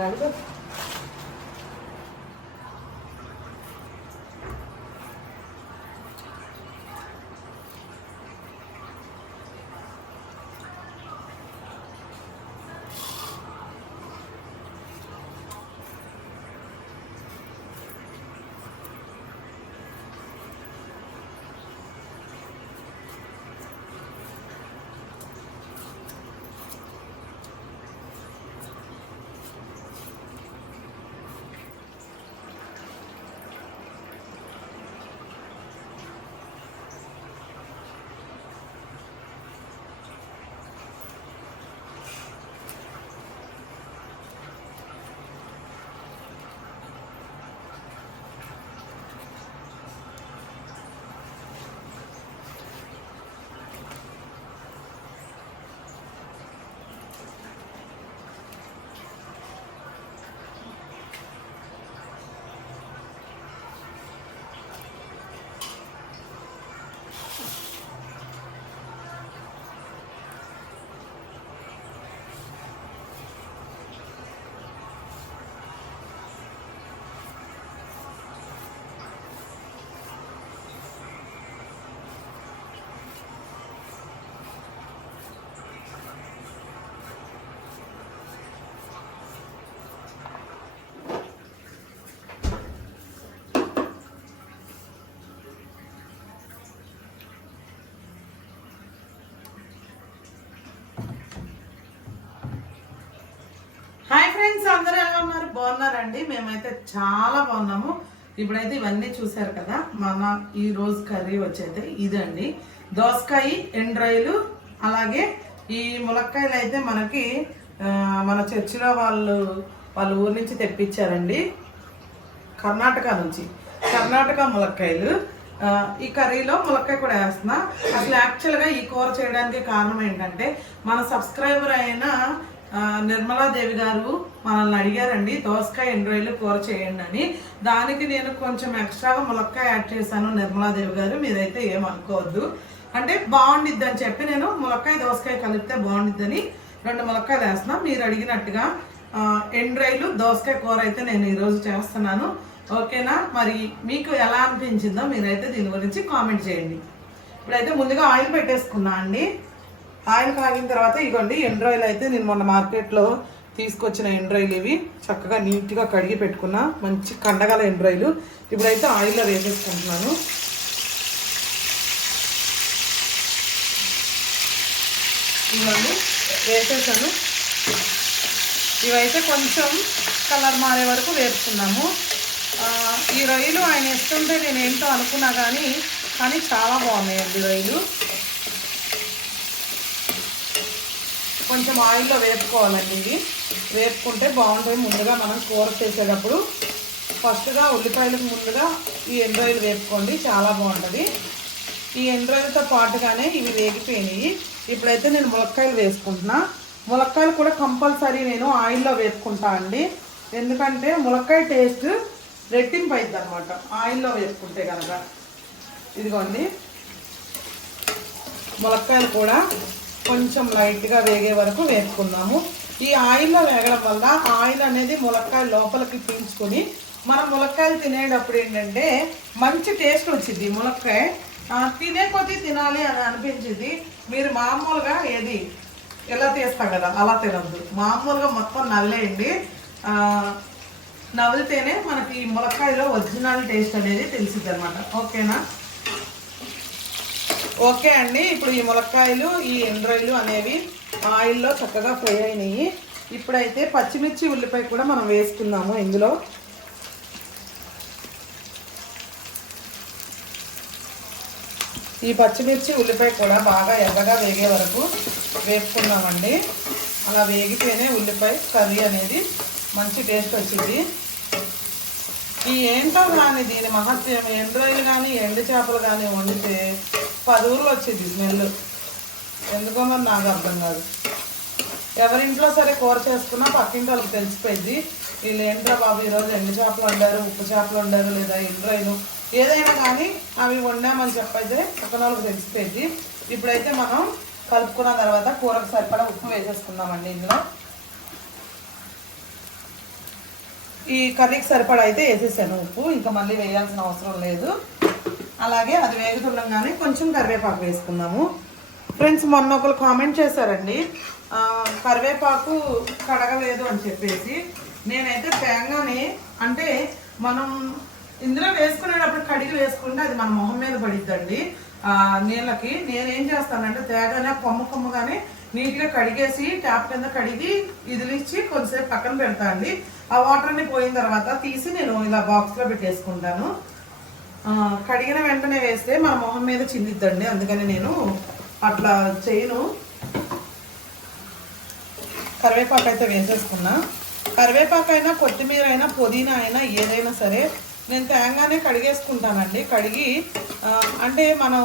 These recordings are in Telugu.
লাগবে ఫ్రెండ్స్ అందరూ ఎలా ఉన్నారు? బాగున్నారండి? మేమైతే చాలా బాగున్నాము. ఇప్పుడైతే ఇవన్నీ చూసారు కదా? మన ఈ రోజు కర్రీ వచ్చేది ఇదండి. దోసకాయ ఎండ్రాయిలు అలాగే ఈ ములక్కాయలు అయితే మనకి మన చర్చిలో వాళ్ళు వాళ్ళ ఊరు నుంచి తెప్పించారండి. కర్ణాటక నుంచి. కర్ణాటక ములక్కాయలు. ఈ కర్రీలో ములక్కాయ కూడా వేస్తున్నా. అసలు యాక్చువల్గా ఈ కూర చేయడానికి కారణం ఏంటంటే మన సబ్స్క్రైబర్ అయిన నిర్మలాదేవి గారు మనల్ని అడిగారండి దోసకాయ ఎండ్రాయిలు కూర చేయండి అని. దానికి నేను కొంచెం ఎక్స్ట్రాగా ములక్కాయ యాడ్ చేశాను నిర్మలాదేవి గారు మీరైతే ఏమనుకోవద్దు అంటే బాగుండిద్ది అని చెప్పి నేను ములక్కాయ దోసకాయ కలిపితే బాగుండిద్దని రెండు ములక్కాయలు వేస్తున్నాను మీరు అడిగినట్టుగా ఎండ్రైలు ఎండ్రాయిలు దోసకాయ కూర అయితే నేను ఈరోజు చేస్తున్నాను. ఓకేనా? మరి మీకు ఎలా అనిపించిందో మీరైతే దీని గురించి కామెంట్ చేయండి. ఇప్పుడైతే ముందుగా ఆయిల్ పెట్టేసుకున్నా అండి. ఆయిల్ కాగిన తర్వాత ఇగోండి ఎండ్రాయిల్ అయితే నేను మొన్న మార్కెట్లో తీసుకొచ్చిన ఎండ్రాయిల్ ఇవి చక్కగా నీట్గా కడిగి పెట్టుకున్నా మంచి కండగల ఎండ్రాయిలు. ఇప్పుడైతే ఆయిల్లో వేసేసుకుంటున్నాను. ఇవ్వండి వేసేసాను. ఇవైతే కొంచెం కలర్ మారే వరకు వేపుకున్నాము ఈ రొయ్యలు ఆయన ఇస్తుంటే నేను ఏంటో అనుకున్నా కానీ కానీ చాలా బాగున్నాయండి రొయ్యలు. కొంచెం ఆయిల్లో వేపుకోవాలండి ఇవి. వేపుకుంటే బాగుంటుంది. ముందుగా మనం కూర చేసేటప్పుడు ఫస్ట్గా ఉల్లిపాయలకు ముందుగా ఈ ఎండ్రాయిలు వేపుకోండి. చాలా బాగుంటుంది. ఈ ఎండ్రాయిలతో పాటుగానే ఇవి వేగిపోయినాయి. ఇప్పుడైతే నేను ములక్కాయలు వేసుకుంటున్నా. ములక్కాయలు కూడా కంపల్సరీ నేను ఆయిల్లో వేసుకుంటా అండి. ఎందుకంటే ములక్కాయ టేస్ట్ రెట్టింపు అవుతుంది అనమాట ఆయిల్లో వేసుకుంటే కనుక ఇదిగోండి. ములక్కాయలు కూడా కొంచెం లైట్గా వేగే వరకు వేసుకుందాము ఈ ఆయిల్లో వేగడం వల్ల ఆయిల్ అనేది ములక్కాయ లోపలికి పీల్చుకొని మనం ములక్కాయలు తినేటప్పుడు ఏంటంటే మంచి టేస్ట్ వచ్చింది ములక్కాయ. తినే కొద్దీ తినాలి అని అనిపించింది మీరు మామూలుగా ఏది ఎలా తీస్తాం కదా అలా తినద్దు. మామూలుగా మొత్తం నవ్వేయండి నవ్వితేనే మనకి ఈ ములక్కాయలో ఒరిజినల్ టేస్ట్ అనేది తెలిసిద్ది అనమాట ఓకేనా? ఓకే అండి. ఇప్పుడు ఈ ములక్కాయలు ఈ ఎండ్రాయిలు అనేవి ఆయిల్లో చక్కగా ఫ్రై అయినాయి. ఇప్పుడైతే పచ్చిమిర్చి ఉల్లిపాయ కూడా మనం వేసుకుందాము ఇందులో. ఈ పచ్చిమిర్చి ఉల్లిపాయ కూడా బాగా ఎర్రగా వేగే వరకు వేపుకున్నామండి అలా వేగితేనే ఉల్లిపాయ కర్రీ అనేది మంచి టేస్ట్ వచ్చింది ఈ ఏంటో కానీ దీని మహత్యం ఎండ్రాయిలు కానీ ఎండు చేపలు కానీ వండితే పది ఊర్లు వచ్చింది స్మెల్ ఎందుకో మరి నాకు అర్థం కాదు. ఎవరింట్లో సరే కూర చేసుకున్నా పక్కింటి వాళ్ళకి తెలిసిపోయింది వీళ్ళు ఏంట్రా బాబు ఈరోజు ఎండు చేపలు వండారు? ఉప్పు చేపలు వండారు లేదా? ఎండ్రాయిలు ఏదైనా కానీ అవి వండామని చెప్పైతే పక్కన వాళ్ళకి తెలిసిపోయింది ఇప్పుడైతే మనం కలుపుకున్న తర్వాత కూరకు సరిపడా ఉప్పు వేసేసుకుందామండి ఇందులో. ఈ కర్రీకి సరిపడా అయితే వేసేసాను ఉప్పు. ఇంకా మళ్ళీ వేయాల్సిన అవసరం లేదు. అలాగే అది వేగుతుండగానే కొంచెం కరివేపాకు వేసుకుందాము. ఫ్రెండ్స్ మొన్న ఒకరు కామెంట్ చేశారండి. కరివేపాకు కడగలేదు అని చెప్పేసి. నేనైతే తేంగానే అంటే మనం ఇందులో వేసుకునేటప్పుడు కడిగి వేసుకుంటే అది మన మొహం మీద పడిద్దండి. నీళ్ళకి. నేనేం చేస్తానంటే తేగానే కొమ్ము కొమ్ముగానే నీట్గా కడిగేసి ట్యాప్ కింద కడిగి ఇదిలిచ్చి కొద్దిసేపు పక్కన పెడతా అండి. ఆ వాటర్ని పోయిన తర్వాత తీసి నేను ఇలా బాక్స్లో పెట్టేసుకుంటాను. కడిగిన వెంటనే వేస్తే మన మొహం మీద చిందిద్దండి అందుకని నేను అట్లా చేయను. కరివేపాకు అయితే వేసేసుకున్నా. కరివేపాకు అయినా కొత్తిమీర అయినా పుదీనా అయినా ఏదైనా సరే నేను తేంగానే కడిగేసుకుంటానండి. కడిగి అంటే మనం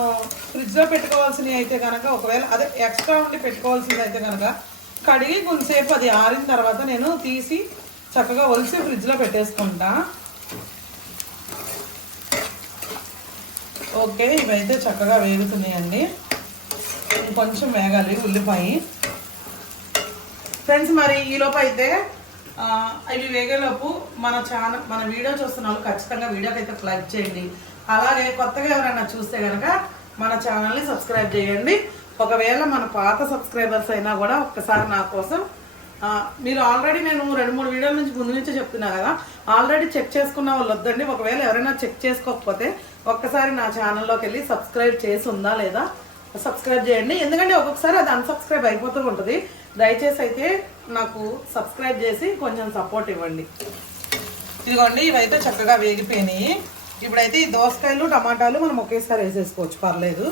ఫ్రిడ్జ్లో పెట్టుకోవాల్సినవి అయితే కనుక ఒకవేళ అదే ఎక్స్ట్రా ఉండి పెట్టుకోవాల్సింది అయితే కనుక కడిగి కొంతసేపు అది ఆరిన తర్వాత నేను తీసి చక్కగా ఒలిసి ఫ్రిడ్జ్లో పెట్టేసుకుంటా. ఓకే ఇవైతే చక్కగా వేగుతున్నాయండి. కొంచెం వేగాలి ఉల్లిపాయ. ఫ్రెండ్స్ మరి ఈలోపు అయితే ఆ, ఇవి వేగేలోపు మన ఛానల్ మన వీడియో చూస్తున్న వాళ్ళు ఖచ్చితంగా వీడియోకి అయితే లైక్ చేయండి. అలాగే కొత్తగా ఎవరైనా చూస్తే కనుక మన ఛానల్ని సబ్స్క్రైబ్ చేయండి. ఒకవేళ మన పాత సబ్స్క్రైబర్స్ అయినా కూడా ఒక్కసారి నా కోసం మీరు ఆల్రెడీ నేను రెండు మూడు వీడియోల నుంచి ముందు నుంచే చెప్తున్నా కదా. ఆల్రెడీ చెక్ చేసుకున్న వాళ్ళు వద్దండి. ఒకవేళ ఎవరైనా చెక్ చేసుకోకపోతే ఒక్కసారి నా ఛానల్లోకి వెళ్ళి సబ్స్క్రైబ్ చేసి ఉందా లేదా సబ్స్క్రైబ్ చేయండి. ఎందుకంటే ఒక్కొక్కసారి అది అన్సబ్స్క్రైబ్ అయిపోతూ ఉంటుంది. దయచేసి అయితే నాకు సబ్స్క్రైబ్ చేసి కొంచెం సపోర్ట్ ఇవ్వండి. ఇదిగోండి ఇవైతే చక్కగా వేగిపోయినాయి. ఇప్పుడైతే ఈ దోసకాయలు టమాటాలు మనం ఒకేసారి వేసేసుకోవచ్చు. పర్లేదు.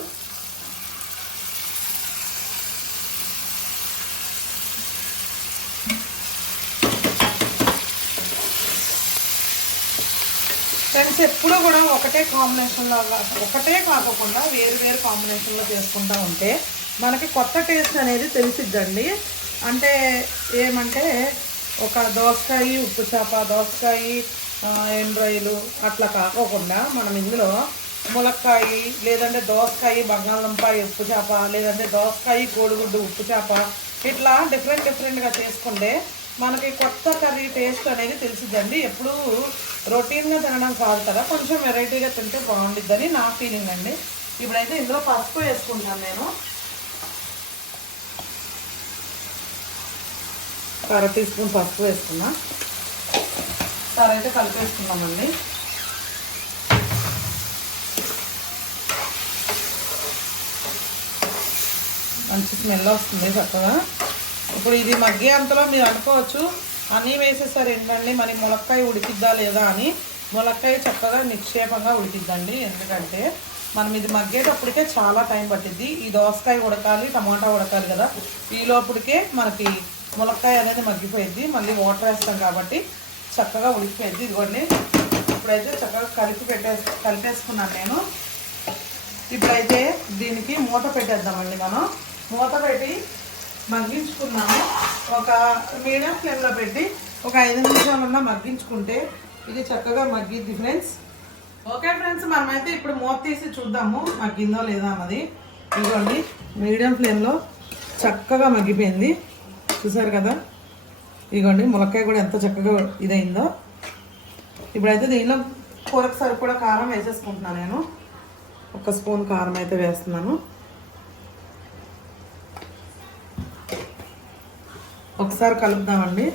ఫ్రెండ్స్ ఎప్పుడూ కూడా ఒకటే కాంబినేషన్లో ఒకటే కాకుండా వేరు వేరు కాంబినేషన్లో చేసుకుంటూ ఉంటే మనకి కొత్త టేస్ట్ అనేది తెలిసిద్దండి. అంటే ఏమంటే ఒక దోసకాయ ఉప్పు చేప దోసకాయ ఎండ్రాయిలు అట్లా కాకోకుండా మనం ఇందులో ములక్కాయ లేదంటే దోసకాయ బంగాళదుంపాయ ఉప్పు చేప లేదంటే దోసకాయ కోడిగుడ్డు ఉప్పు చేప ఇట్లా డిఫరెంట్ డిఫరెంట్గా చేసుకుంటే మనకి కొత్త కర్రీ టేస్ట్ అనేది తెలిసిద్దండి. ఎప్పుడు రొటీన్గా తినడం కాదు కదా కొంచెం వెరైటీగా తింటే బాగుండిద్దని నా ఫీలింగ్ అండి. ఇప్పుడైతే ఇందులో పసుపు వేసుకుంటాను నేను. అర టీ స్పూన్ పసుపు వేసుకున్నా. సరే అయితే కలిపేసుకున్నామండి మంచి స్మెల్ వస్తుంది చక్కగా. ఇప్పుడు ఇది మగ్గే అంతలో మీరు అనుకోవచ్చు. అన్నీ వేసేసారు ఏంటండి? మరి ములక్కాయ ఉడికిద్దా లేదా అని. ములక్కాయ చక్కగా నిక్షేపంగా ఉడికిద్దండి. ఎందుకంటే మనం ఇది మగ్గేటప్పటికే చాలా టైం పట్టిద్ది. ఈ దోసకాయ ఉడకాలి టమాటా ఉడకాలి కదా. ఈ లోపలికే మనకి ములక్కాయ అనేది మగ్గిపోయింది మళ్ళీ వాటర్ వేస్తాం కాబట్టి చక్కగా ఉడికిపోయింది ఇదిగోండి. ఇప్పుడైతే చక్కగా కలిపి పెట్టేసి కలిపేసుకున్నాను నేను. ఇప్పుడైతే దీనికి మూత పెట్టేద్దామండి మనం. మూత పెట్టి మగ్గించుకున్నాము. ఒక మీడియం ఫ్లేమ్లో పెట్టి ఒక ఐదు నిమిషాలన్నా మగ్గించుకుంటే ఇది చక్కగా మగ్గిద్ది ఫ్రెండ్స్. ఓకే ఫ్రెండ్స్ మనమైతే ఇప్పుడు మూత తీసి చూద్దాము మగ్గిందో లేదా అన్నది. ఇదిగోండి మీడియం ఫ్లేమ్లో చక్కగా మగ్గిపోయింది. చూసారు కదా? ఇదిగోండి ములక్కాయ కూడా ఎంత చక్కగా ఇదైందో. ఇప్పుడైతే దీనిలో కూరకు సరిపడా కారం వేసేసుకుంటున్నాను నేను. ఒక స్పూన్ కారం అయితే వేస్తున్నాను. ఒకసారి కలుపుదామండి.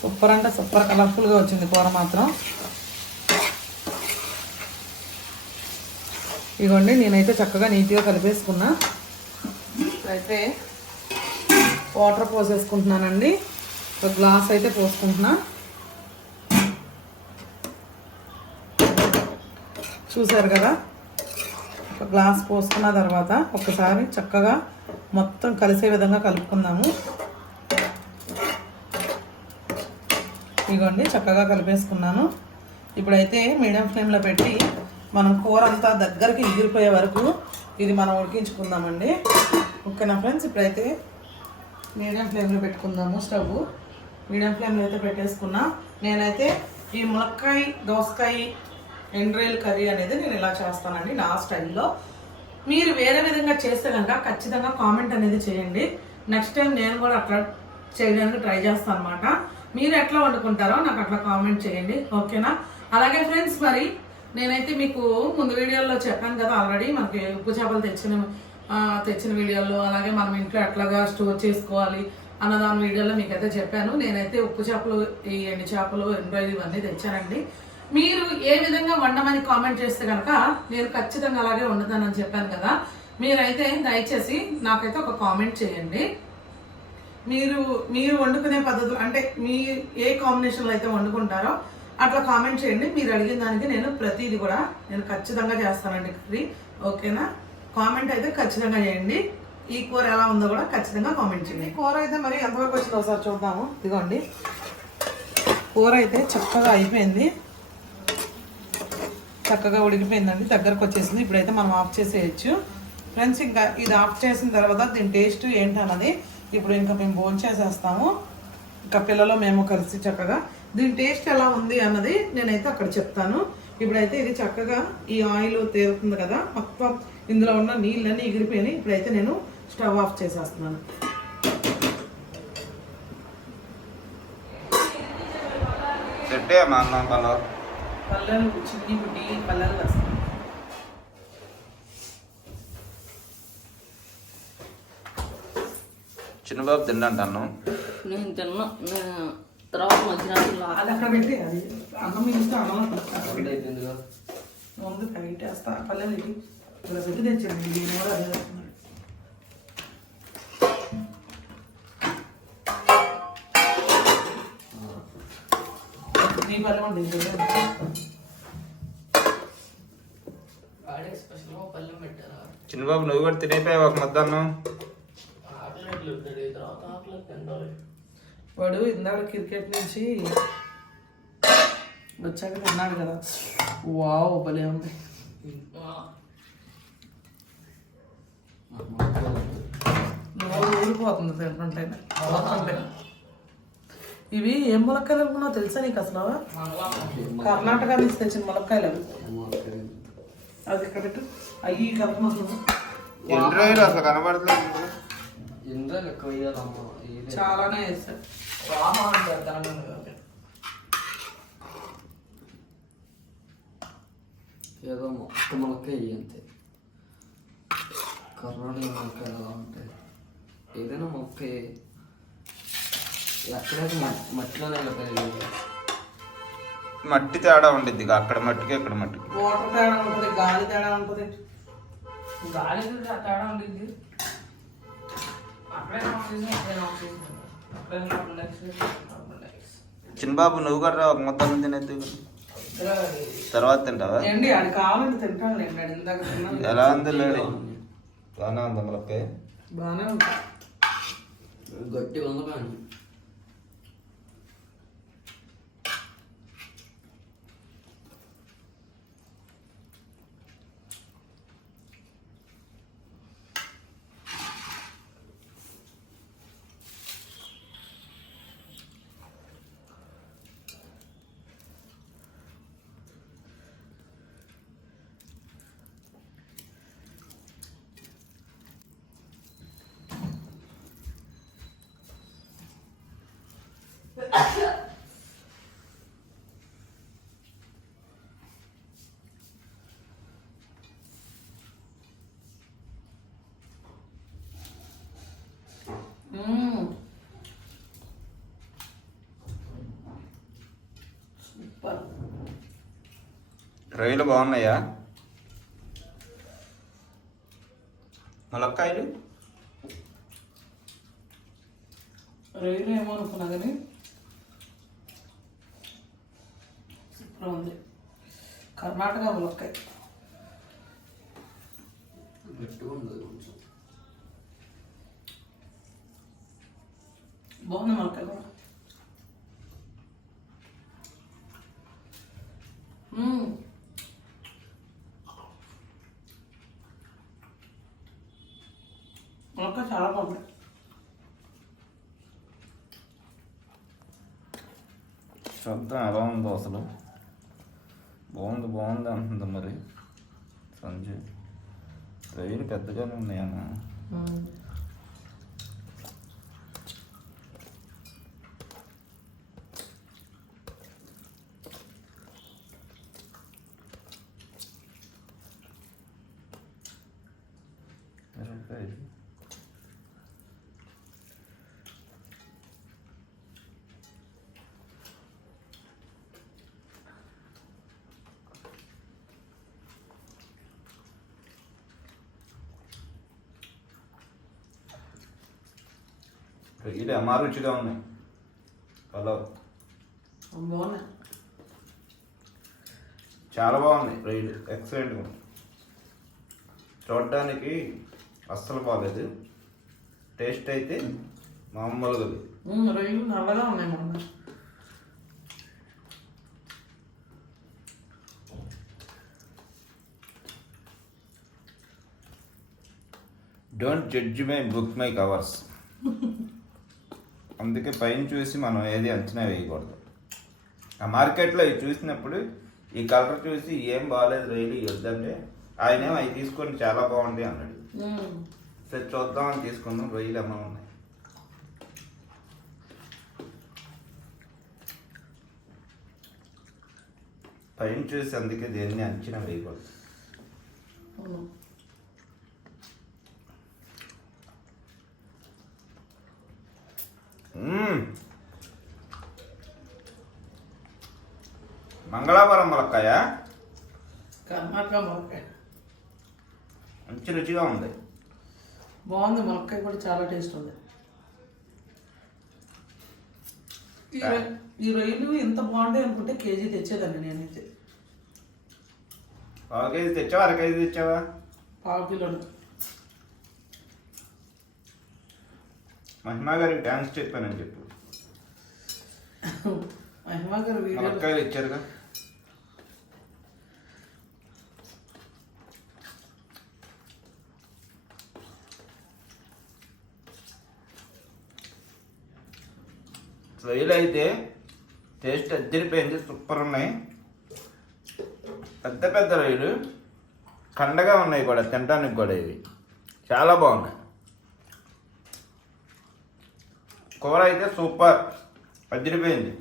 సూపర్ అంటే సూపర్ కలర్ఫుల్గా వచ్చింది కూర మాత్రం. ఇదిగోండి నేనైతే చక్కగా నీట్గా కలిపేసుకున్నా. అయితే వాటర్ పోసేసుకుంటున్నానండి. ఒక గ్లాస్ అయితే పోసుకుంటున్నా. చూసారు కదా? ఒక గ్లాస్ పోసుకున్న తర్వాత ఒకసారి చక్కగా మొత్తం కలిసే విధంగా కలుపుకుందాము. ఇదిగోండి చక్కగా కలిపేసుకున్నాను. ఇప్పుడైతే మీడియం ఫ్లేమ్లో పెట్టి మనం కూర అంతా దగ్గరికి ఎగిరిపోయే వరకు ఇది మనం ఉడికించుకుందామండి. ఓకేనా ఫ్రెండ్స్? ఇప్పుడైతే మీడియం ఫ్లేమ్లో పెట్టుకుందాము స్టవ్ మీడియం ఫ్లేమ్లో అయితే పెట్టేసుకున్నా. నేనైతే ఈ ములక్కాయ దోసకాయ ఎండ్రాయిల్ కర్రీ అనేది నేను ఇలా చేస్తానండి నా స్టైల్లో. మీరు వేరే విధంగా చేస్తే కనుక ఖచ్చితంగా కామెంట్ అనేది చేయండి. నెక్స్ట్ టైం నేను కూడా అట్లా చేయడానికి ట్రై చేస్తాను అనమాట మీరు ఎట్లా వండుకుంటారో నాకు అట్లా కామెంట్ చేయండి. ఓకేనా అలాగే ఫ్రెండ్స్ మరి నేనైతే మీకు ముందు వీడియోలో చెప్పాను కదా ఆల్రెడీ మనకి ఉప్పు చేపలు తెచ్చిన తెచ్చిన వీడియోలో అలాగే మనం ఇంట్లో ఎట్లాగా స్టోర్ చేసుకోవాలి అన్న దాని వీడియోలో మీకైతే చెప్పాను. నేనైతే ఉప్పు చేపలు ఈ ఎండి చేపలు ఎండ్రాయిడ్ ఇవన్నీ తెచ్చానండి. మీరు ఏ విధంగా వండమని కామెంట్ చేస్తే కనుక నేను ఖచ్చితంగా అలాగే వండుతానని చెప్పాను కదా. మీరైతే దయచేసి నాకైతే ఒక కామెంట్ చేయండి. మీరు మీరు వండుకునే పద్ధతులు అంటే మీ ఏ కాంబినేషన్లో అయితే వండుకుంటారో అట్లా కామెంట్ చేయండి. మీరు అడిగిన దానికి నేను ప్రతిదీ కూడా నేను ఖచ్చితంగా చేస్తానండి కర్రీ ఓకేనా? కామెంట్ అయితే ఖచ్చితంగా చేయండి. ఈ కూర ఎలా ఉందో కూడా ఖచ్చితంగా కామెంట్ చేయండి. కూర అయితే మరి ఎంతవరకు వచ్చిందో ఒకసారి చూద్దాము. ఇదిగోండి. కూర అయితే చక్కగా అయిపోయింది. చక్కగా ఉడికిపోయిందండి. దగ్గరకు వచ్చేసింది. ఇప్పుడైతే మనం ఆఫ్ చేసేయచ్చు. ఫ్రెండ్స్ ఇంకా ఇది ఆఫ్ చేసిన తర్వాత దీని టేస్ట్ ఏంటన్నది ఇప్పుడు ఇంకా మేము భోజనం చేసేస్తాము. ఇంకా పిల్లలు మేము కలిసి చక్కగా. దీని టేస్ట్ ఎలా ఉంది అన్నది నేనైతే అక్కడ చెప్తాను. ఇప్పుడైతే ఇది చక్కగా ఈ ఆయిల్ తేరుతుంది కదా మొత్తం ఇందులో ఉన్న నీళ్ళన్నీ ఎగిరిపోయినాయి. ఇప్పుడైతే నేను స్టవ్ ఆఫ్ చేసేస్తున్నాను. చెట్టే మా అన్న పల్లెలు చిన్ని బుడ్డి పల్లెలు వస్తాయి. చిన్నబాబు తిండంటాను నేను తిన్నా. నేను తర్వాత మధ్యాహ్నం అది అక్కడ పెట్టి అది అన్నం మిగిలిస్తే అన్నం ముందు కడిగి వేస్తా పల్లెలు ఇది. ఇలా పెట్టి తెచ్చాను ఇది కూడా అదే. నీ పల్లె ఉంటుంది చిన్నబాబు నువ్వు కూడా తినేపోయావు ఒక మధ్యాహ్నం? వాడు ఇందాక క్రికెట్ నుంచి వచ్చాక తిన్నాడు కదా. వావ్ భలే ఉంది. నోరు ఊడిపోతుంది తింటుంటే తింటుంటే. ఇవి ఏం ములక్కాయలు అనుకున్నావు తెలుసా నీకు అసలు? కర్ణాటక నుంచి తెచ్చిన ములక్కాయలు అది ఇక్కడ పెట్టు. అయ్యి రోజులు అసలు కనబడలేదు వేయాలమ్మా చాలానే వేస్తారు ఏదో మొక్క అంతే. కర్రోడి మొక్క ఎలా ఉంటాయి ఏదైనా మొక్క. ఎక్కడైతే మట్- మట్టిలోనే కదా పెరిగింది? మట్టి తేడా ఉండిద్ది అక్కడ మట్టికి ఇక్కడ మట్టికి. వాటర్ తేడా ఉంటుంది గాలి తేడా ఉంటుంది. గాలి తేడా ఉండింది అక్కడే ఆక్సిజన్ ఇక్కడే ఆక్సిజన్ అక్కడే కార్బన్ డైఆక్సైడ్ కార్బన్ డైఆక్సైడ్ చిన్నబాబు నువ్వు కూడా ఒక మొత్తం తినేద్దు. తర్వాత తింటావా? ఏంటి అది కావాలంటే తింటాను లేండి అది ఇందాక తిన్నాను. ఎలా ఉంది లేడీ? బాగానే ఉంది ములక్కాయ? బాగానే ఉంటుంది గట్టి ఉంది. రొయ్యలు బాగున్నాయా? ములక్కాయలు? రొయ్యలు ఏమో అనుకున్నా కానీ సూపర్ ఉంది. కర్ణాటక ములక్కాయ బాగుంది ములక్కాయ కూడా. ములక్కాయ చాలా బాగుంది. చూద్దాం ఎలా ఉందో అసలు. బాగుంది బాగుంది అంటుంది మరి. సంజయ్ రైలు పెద్దగానే ఉన్నాయన్న మ్మ్. ఇది ఇది అమ్మా రుచిగా ఉన్నాయి హలో బాగున్నాయి చాలా బాగుంది రైలు ఎక్సలెంట్గా ఉంది. చూడడానికి అస్సలు బాగాలేదు టేస్ట్ అయితే మామూలుగా రొయ్యలు నల్లగా ఉన్నాయి మొన్న. Don't judge my book my covers అందుకే పైన చూసి మనం ఏది అంచనా వేయకూడదు. ఆ మార్కెట్లో ఇవి చూసినప్పుడు ఈ కలర్ చూసి ఏం బాగాలేదు రైలు వద్దంటే ఆయన అవి తీసుకొని చాలా బాగుంటాయి అన్నాడు. సరే చూద్దామని తీసుకున్నాం రొయ్యలు అమ్మ ఉన్నాయి. పైన చూసి అందుకే దేన్ని అంచనా వేయకూడదు అవును. మ్మ్. మంగళాపురం ములక్కాయ. కర్ణాటక ములక్కాయ. మంచి రుచిగా ఉంది. బాగుంది ములక్కాయ కూడా చాలా టేస్ట్ ఉంది. ఈ రొయ్య- ఈ రొయ్యలు ఎంత బాగుంటాయి అనుకుంటే కేజీ తెచ్చేదాన్ని నేనైతే. పావు కేజీ తెచ్చావా? అర కేజీ తెచ్చావా? పావు కిలోలు మహిమా గారికి థ్యాంక్స్ చెప్పానని చెప్పు. మహిమా గారు వీడియో ములక్కాయలు ఇచ్చారుగా. రొయ్యలు అయితే టేస్ట్ అద్దరిపోయింది సూపర్ ఉన్నాయి. పెద్ద పెద్ద రొయ్యలు కండగా ఉన్నాయి కూడా తినడానికి కూడా ఇవి. చాలా బాగున్నాయి. కూర అయితే సూపర్. అద్దరిపోయింది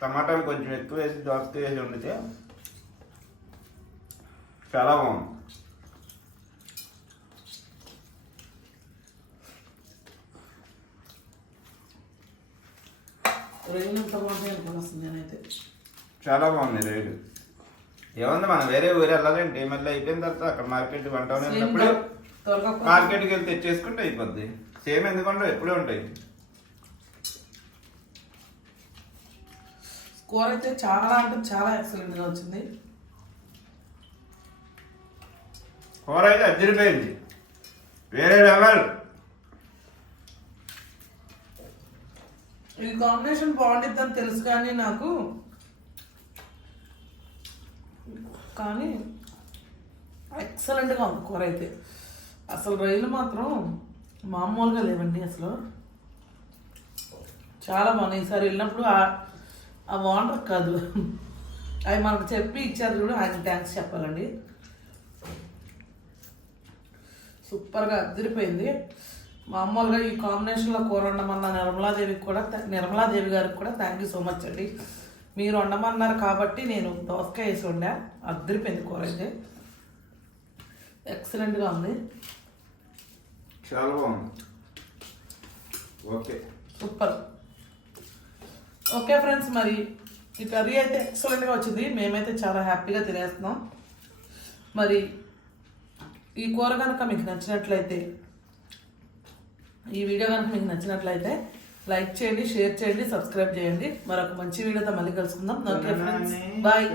టమాటాలు కొంచెం ఎక్కువ వేసి దోసకాయ వేసి వండితే చాలా బాగుంది. చాలా బాగుంది రేటు ఏముంది మనం వేరే ఊరు వెళ్ళాలంటే మళ్ళీ అయిపోయిన తర్వాత అక్కడ మార్కెట్ వంట ఉన్నప్పుడు మార్కెట్కి వెళ్ళి తెచ్చేసుకుంటే అయిపోద్ది. సేమ్ ఎందుకంటే ఎప్పుడూ ఉంటాయి. కూర అయితే చాలా అంటే చాలా ఎక్సలెంట్గా వచ్చింది. కూర అయితే అద్దరిపోయింది వేరే లెవెల్. ఈ కాంబినేషన్ బాగుండిద్దని తెలుసు కానీ నాకు. కానీ ఎక్సలెంట్గా ఉంది కూర అయితే. అసలు రొయ్యలు మాత్రం మామూలుగా లేవండి అసలు. చాలా బాగున్నాయి. ఈసారి వెళ్ళినప్పుడు ఆ- వాటర్ కాదు. అవి మనకు చెప్పి ఇచ్చారు కూడా ఆయన థ్యాంక్స్ చెప్పాలండి. సూపర్గా అదిరిపోయింది. మామూలుగా ఈ కాంబినేషన్లో కూర వండమన్న నిర్మలాదేవికి కూడా నిర్మలాదేవి గారికి కూడా థ్యాంక్ యూ సో మచ్ అండి. మీరు వండమన్నారు కాబట్టి నేను దోసకాయ వేసి వండా. అదిరిపోయింది కూర అయితే. ఎక్సలెంట్గా ఉంది. చాలా బాగుంది. ఓకే. సూపర్. ఓకే ఫ్రెండ్స్ మరి ఈ కర్రీ అయితే ఎక్సలెంట్గా వచ్చింది. మేమైతే చాలా హ్యాపీగా తినేస్తున్నాం. మరి ఈ కూర కనుక మీకు నచ్చినట్లయితే ఈ వీడియో కనుక మీకు నచ్చినట్లయితే లైక్ చేయండి షేర్ చేయండి సబ్స్క్రైబ్ చేయండి. మరొక మంచి వీడియోతో మళ్ళీ కలుసుకుందాం. Okay friends bye.